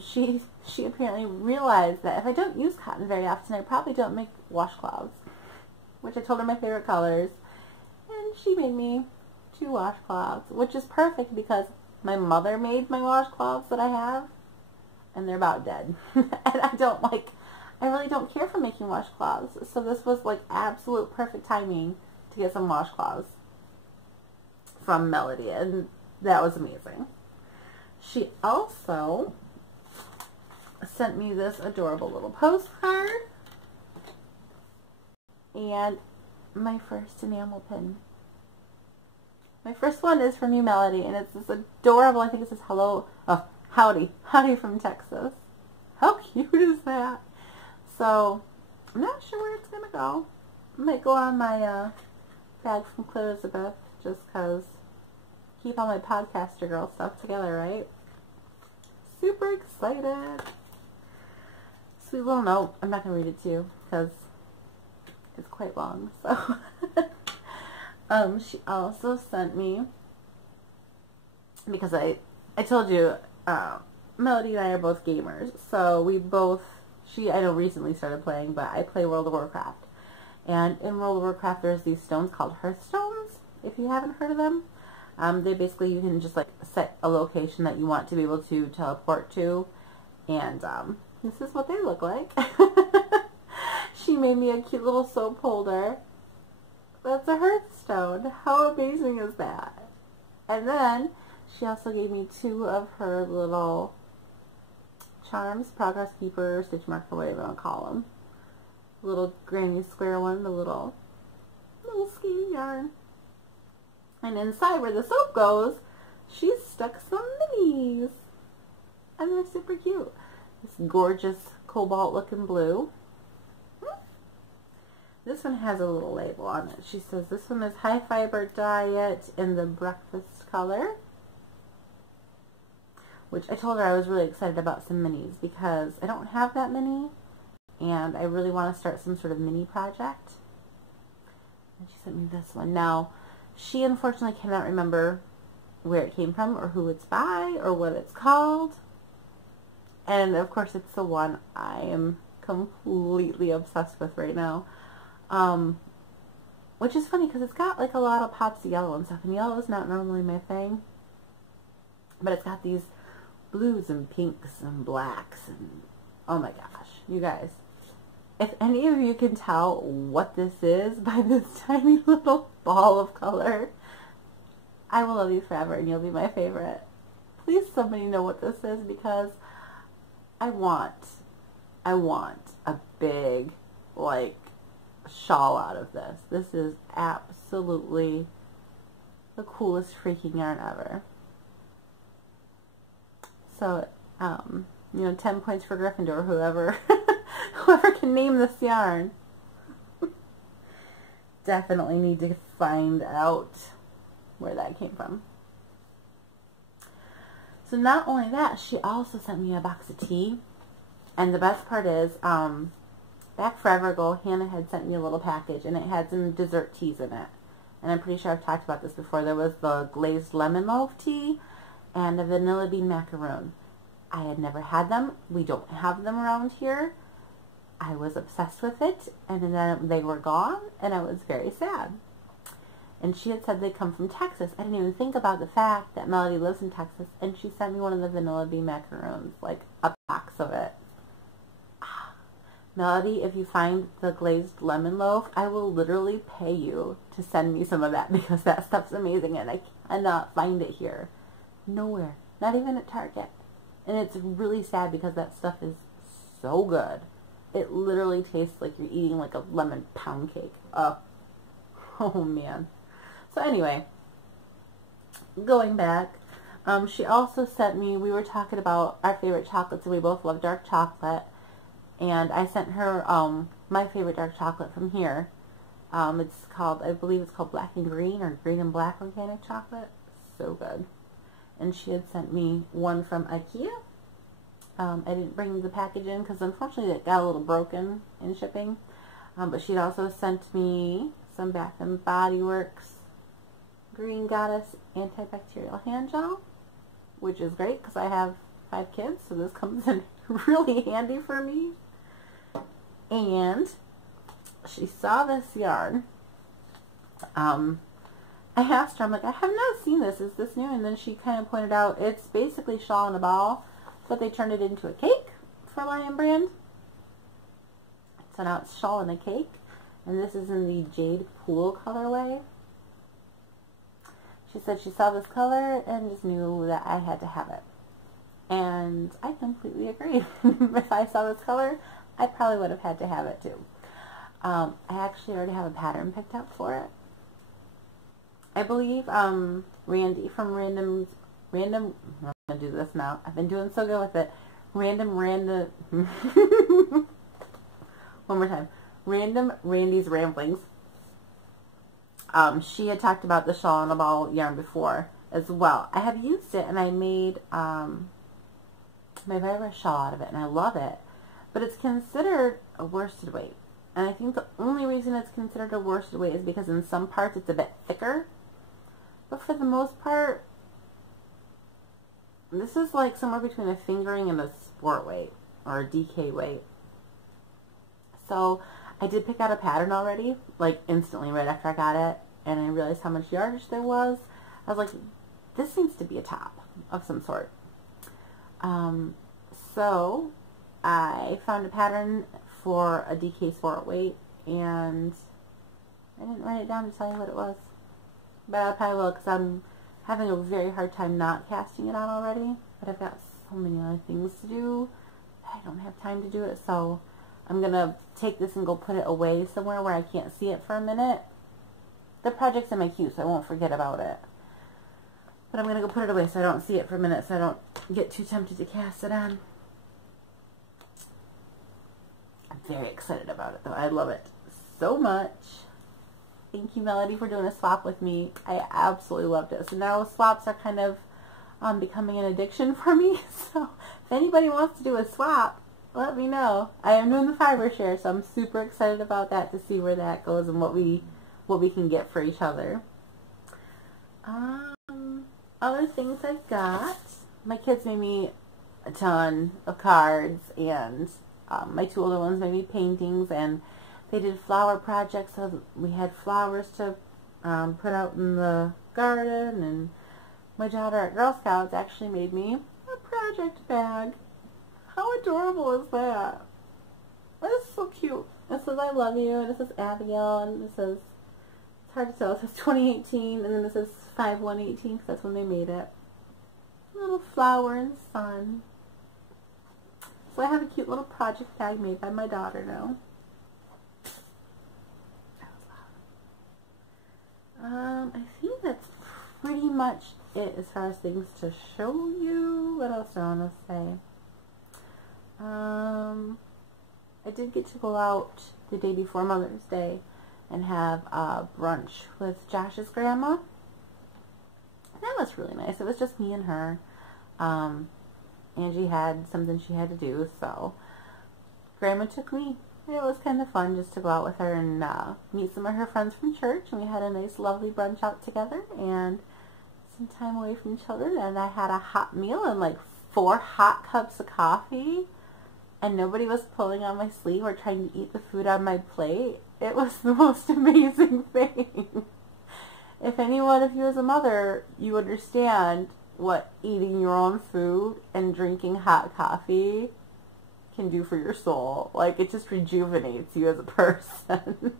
She apparently realized that if I don't use cotton very often, I probably don't make washcloths, which I told her my favorite colors. And she made me 2 washcloths, which is perfect because my mother made my washcloths that I have, and they're about dead. And I really don't care for making washcloths. So this was like absolute perfect timing to get some washcloths from Melody, and that was amazing. She also sent me this adorable little postcard and my first enamel pin. My first one is from you, Melody, and it's this adorable, I think it says hello, oh, howdy from Texas. How cute is that? So, I'm not sure where it's going to go. It might go on my bag from Elizabeth, just because keep all my podcaster girl stuff together, right? Super excited. Sweet little note. I'm not going to read it to you because it's quite long. So, she also sent me, because I told you, Melody and I are both gamers. So we both, I know recently started playing, but I play World of Warcraft. And in World of Warcraft, there's these stones called Hearthstones, if you haven't heard of them. They basically, you can just like set a location that you want to be able to teleport to. And this is what they look like. She made me a cute little soap holder. That's a Hearthstone. How amazing is that? And then she also gave me 2 of her little charms, progress keeper, stitch marker, whatever you want to call them. Little granny square one, the little skein yarn. And inside where the soap goes, she's stuck some minis. And they're super cute. This gorgeous cobalt looking blue. This one has a little label on it. She says this one is high fiber diet in the breakfast color. Which I told her I was really excited about some minis because I don't have that many. And I really want to start some sort of mini project. And she sent me this one. Now, she unfortunately cannot remember where it came from or who it's by or what it's called. And of course it's the one I am completely obsessed with right now. Which is funny because it's got like a lot of pops of yellow and stuff. And yellow is not normally my thing. But it's got these blues and pinks and blacks and oh my gosh, you guys. If any of you can tell what this is by this tiny little ball of color, I will love you forever and you'll be my favorite. Please somebody know what this is because I want a big, like, shawl out of this. This is absolutely the coolest freaking yarn ever. So, you know, 10 points for Gryffindor, whoever can name this yarn. Definitely need to find out where that came from. So not only that, she also sent me a box of tea. And the best part is, back forever ago, Hannah had sent me a little package, and it had some dessert teas in it. And I'm pretty sure I've talked about this before. There was the glazed lemon loaf tea and a vanilla bean macaroon. I had never had them. We don't have them around here. I was obsessed with it, and then they were gone, and I was very sad. And she had said they come from Texas. I didn't even think about the fact that Melody lives in Texas, and she sent me one of the vanilla bean macaroons, like a box of it. Melody, if you find the glazed lemon loaf, I will literally pay you to send me some of that because that stuff's amazing, and I cannot find it here. Nowhere. Not even at Target. And it's really sad because that stuff is so good. It literally tastes like you're eating like a lemon pound cake. Oh man. So anyway, going back, she also sent me, we were talking about our favorite chocolates and we both love dark chocolate. And I sent her my favorite dark chocolate from here. It's called, I believe it's called Black and Green or Green and Black organic chocolate. So good. And she had sent me one from IKEA. I didn't bring the package in because unfortunately it got a little broken in shipping. But she'd also sent me some Bath and Body Works Green Goddess antibacterial hand gel, which is great because I have 5 kids, so this comes in really handy for me. And she saw this yarn. I asked her, I'm like, I have not seen this. Is this new? And then she kind of pointed out it's basically shawl and a ball, but they turned it into a cake for Lion Brand. So now it's shawl and a cake. And this is in the Jade Pool colorway. She said she saw this color and just knew that I had to have it. And I completely agree. If I saw this color, I probably would have had to have it too. I actually already have a pattern picked up for it. I believe Randy from Random, I'm going to do this now. I've been doing so good with it. Random, one more time. Random Randy's Ramblings. She had talked about the shawl and a ball yarn before. as well. I have used it, and I made my Vibra shawl out of it, and I love it. But it's considered a worsted weight. And I think the only reason it's considered a worsted weight is because in some parts it's a bit thicker. But for the most part, this is like somewhere between a fingering and a sport weight, or a DK weight. So I did pick out a pattern already, like instantly right after I got it, and I realized how much yardage there was. I was like, this seems to be a top of some sort. So I found a pattern for a DK sport weight, and I didn't write it down to tell you what it was. But I probably will, because I'm having a very hard time not casting it on already. But I've got so many other things to do. I don't have time to do it, so I'm going to take this and go put it away somewhere where I can't see it for a minute. The project's in my queue, so I won't forget about it. But I'm going to go put it away so I don't see it for a minute, so I don't get too tempted to cast it on. I'm very excited about it, though. I love it so much. Thank you, Melody, for doing a swap with me. I absolutely loved it. So now swaps are kind of becoming an addiction for me. So if anybody wants to do a swap, let me know. I am doing the fiber share, so I'm super excited about that, to see where that goes and what we can get for each other. Other things I've got. My kids made me a ton of cards, and my two older ones made me paintings, and they did flower projects, so we had flowers to put out in the garden, and my daughter at Girl Scouts actually made me a project bag. How adorable is that? That is so cute. It says I love you, and it says Abigail, and it says, it's hard to tell, it says 2018, and then it says 5/1/18, because that's when they made it. A little flower in the sun. So I have a cute little project bag made by my daughter now. I think that's pretty much it as far as things to show you. What else do I want to say? I did get to go out the day before Mother's Day and have a brunch with Josh's grandma. That was really nice. It was just me and her. Angie had something she had to do, so Grandma took me. It was kind of fun just to go out with her and meet some of her friends from church, and we had a nice lovely brunch out together and some time away from children, and I had a hot meal and like 4 hot cups of coffee, and nobody was pulling on my sleeve or trying to eat the food on my plate. It was the most amazing thing. If anyone of you is a mother, you understand what eating your own food and drinking hot coffee can do for your soul. Like, it just rejuvenates you as a person.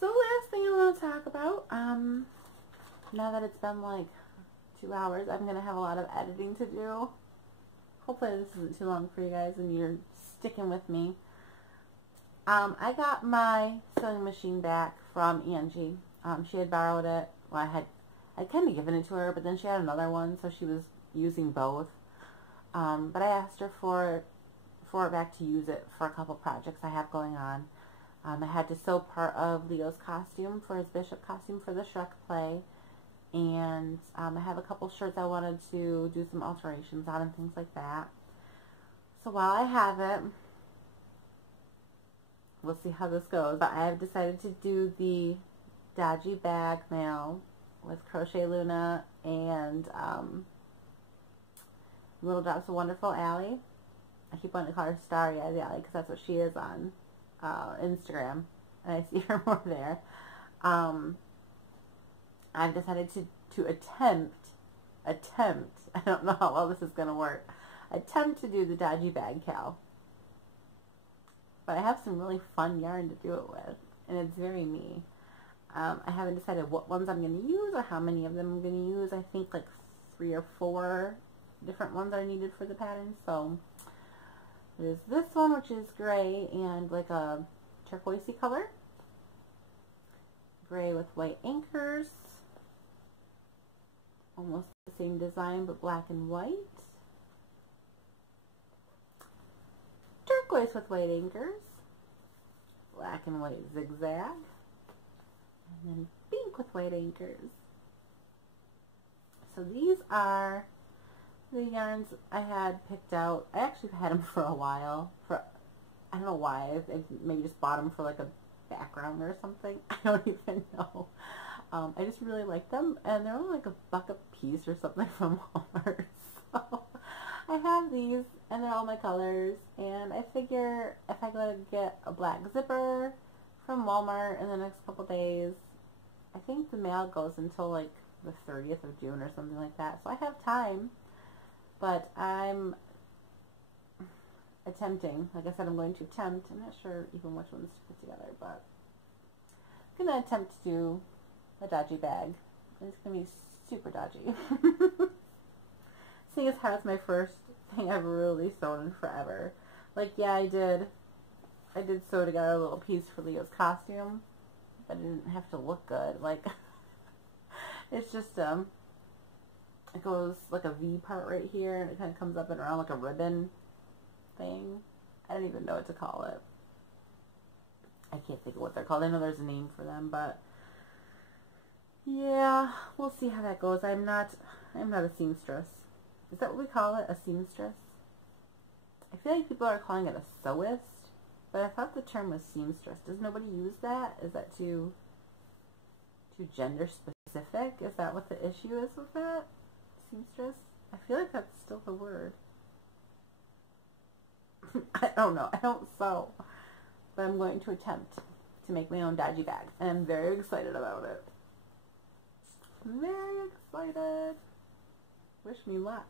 So last thing I want to talk about, now that it's been like 2 hours, I'm going to have a lot of editing to do. Hopefully this isn't too long for you guys and you're sticking with me. I got my sewing machine back from Angie. She had borrowed it. Well, I'd kind of given it to her, but then she had another one, so she was using both. But I asked her for it back to use it for a couple projects I have going on. I had to sew part of Leo's costume for his Bishop costume for the Shrek play. And I have a couple shirts I wanted to do some alterations on and things like that. So while I have it, we'll see how this goes. But I have decided to do the Dodgy Bag Mail with Crochet Luna and Little Drops of Wonderful Allie. I keep wanting to call her Starry Eyes Allie because that's what she is on Instagram. And I see her more there. I've decided to attempt, I don't know how well this is going to work, attempt to do the Dodgy Bag Cal. But I have some really fun yarn to do it with, and it's very me. I haven't decided what ones I'm going to use or how many of them I'm going to use. I think like 3 or 4 different ones are needed for the pattern. So there's this one, which is gray and like a turquoisey color. Gray with white anchors. Almost the same design, but black and white. turquoise with white anchors, black and white zigzag, and then pink with white anchors. So these are the yarns I had picked out. I actually had them for a while. I don't know why. I maybe just bought them for like a background or something. I don't even know. I just really like them, and they're only like $1 a piece or something from Walmart. So I have these, and they're all my colors, and I figure if I go to get a black zipper from Walmart in the next couple days, I think the mail goes until like the 30th of June or something like that, so I have time. But I'm attempting, like I said, I'm going to attempt, I'm not sure even which ones to put together, but I'm going to attempt to do a dodgy bag. It's going to be super dodgy. Seeing as how it's my first thing I've really sewn in forever. Like, yeah, I did sew together a little piece for Leo's costume, but it didn't have to look good. Like, it's just, it goes like a V part right here, and it kind of comes up and around like a ribbon thing. I don't even know what to call it. I can't think of what they're called. I know there's a name for them, but yeah, we'll see how that goes. I'm not a seamstress. Is that what we call it? A seamstress? I feel like people are calling it a sewist, but I thought the term was seamstress. Does nobody use that? Is that too gender specific? Is that what the issue is with it? Seamstress? I feel like that's still the word. I don't know. I don't sew. But I'm going to attempt to make my own dodgy bag. And I'm very excited about it. Very excited. Wish me luck.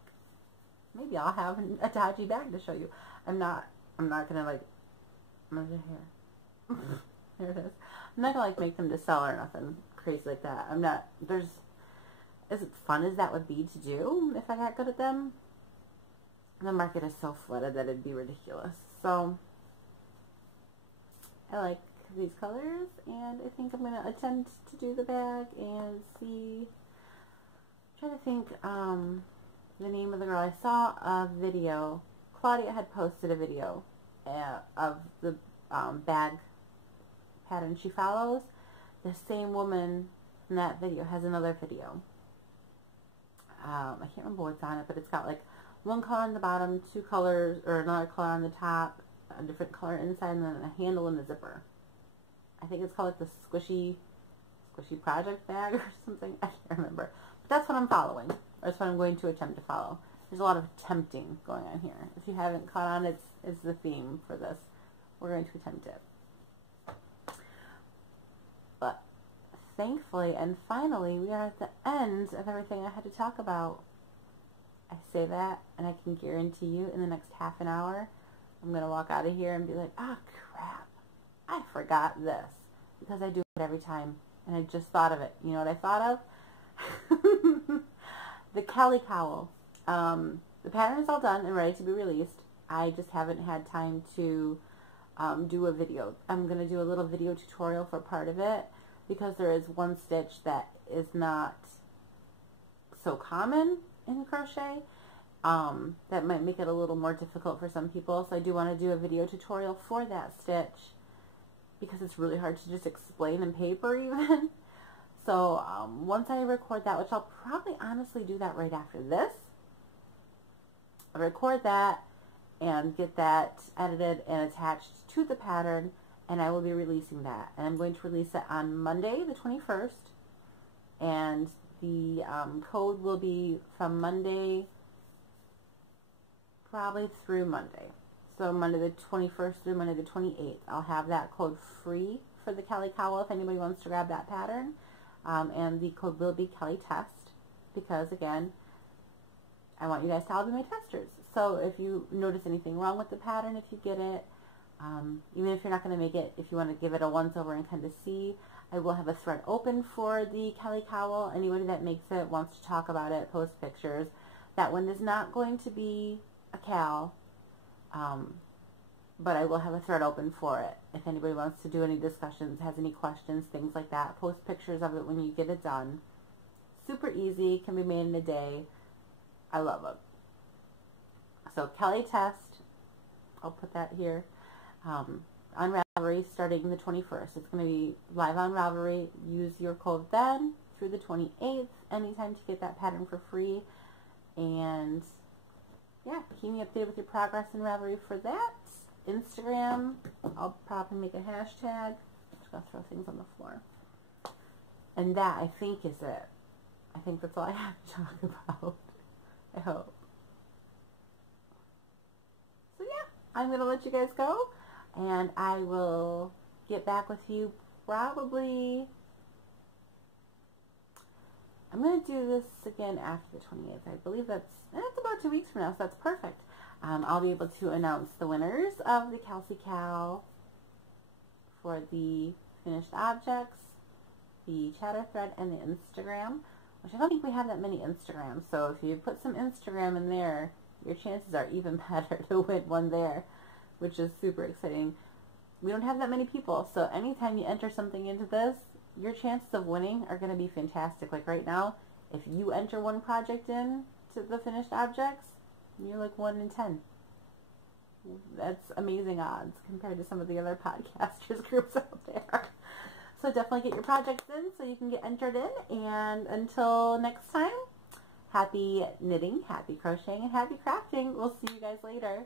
Maybe I'll have a dodgy bag to show you. I'm not gonna like, I'm gonna here. There it is. I'm not gonna like make them to sell or nothing crazy like that. I'm not, as fun as that would be to do if I got good at them, the market is so flooded that it'd be ridiculous. So I like these colors, and I think I'm going to attempt to do the bag and see. I'm trying to think the name of the girl. I saw a video. Claudia had posted a video of the bag pattern she follows. The same woman in that video has another video. I can't remember what's on it, but it's got like one color on the bottom, two colors, or another color on the top, a different color inside, and then a handle in the zipper. I think it's called like the squishy project bag or something. I can't remember. But that's what I'm following. Or that's what I'm going to attempt to follow. There's a lot of attempting going on here. If you haven't caught on, it's the theme for this. We're going to attempt it. But thankfully and finally, we are at the end of everything I had to talk about. I say that, and I can guarantee you in the next half an hour, I'm going to walk out of here and be like, oh crap, I forgot this. Because I do it every time, and I just thought of it. You know what I thought of? The Kelly cowl. The pattern is all done and ready to be released. I just haven't had time to do a video. I'm going to do a little video tutorial for part of it, because there is one stitch that is not so common in crochet. That might make it a little more difficult for some people. So I do want to do a video tutorial for that stitch, because it's really hard to just explain in paper even. So once I record that, which I'll probably honestly do that right after this, I'll record that and get that edited and attached to the pattern, and I will be releasing that. And I'm going to release it on Monday the 21st, and the code will be from Monday probably through Monday. So Monday the 21st through Monday the 28th. I'll have that code free for the Kelly cowl if anybody wants to grab that pattern. And the code will be KELLYTEST, because again, I want you guys to all be my testers. So if you notice anything wrong with the pattern, if you get it, even if you're not going to make it, if you want to give it a once over and kind of see, I will have a thread open for the Kelly cowl. Anybody that makes it, wants to talk about it, post pictures. That one is not going to be a cowl, but I will have a thread open for it. If anybody wants to do any discussions, has any questions, things like that, post pictures of it when you get it done. Super easy, can be made in a day. I love it. So KELLYTEST I'll put that here. On Ravelry starting the 21st. It's going to be live on Ravelry. Use your code then through the 28th anytime to get that pattern for free. And yeah, keep me updated with your progress in Ravelry for that. Instagram, I'll probably make a hashtag. Just going to throw things on the floor. And that, I think, is it. I think that's all I have to talk about. I hope. So yeah, I'm going to let you guys go. And I will get back with you probably. I'm going to do this again after the 28th. I believe that's about 2 weeks from now, so that's perfect. I'll be able to announce the winners of the Kelsey CAL for the finished objects, the chatter thread, and the Instagram, which I don't think we have that many Instagrams. So if you put some Instagram in there, your chances are even better to win one there, which is super exciting. We don't have that many people, so anytime you enter something into this, your chances of winning are going to be fantastic. Like right now, if you enter one project in to the finished objects, you're like 1 in 10. That's amazing odds compared to some of the other podcasters groups out there. So definitely get your projects in so you can get entered in. And until next time, happy knitting, happy crocheting, and happy crafting. We'll see you guys later.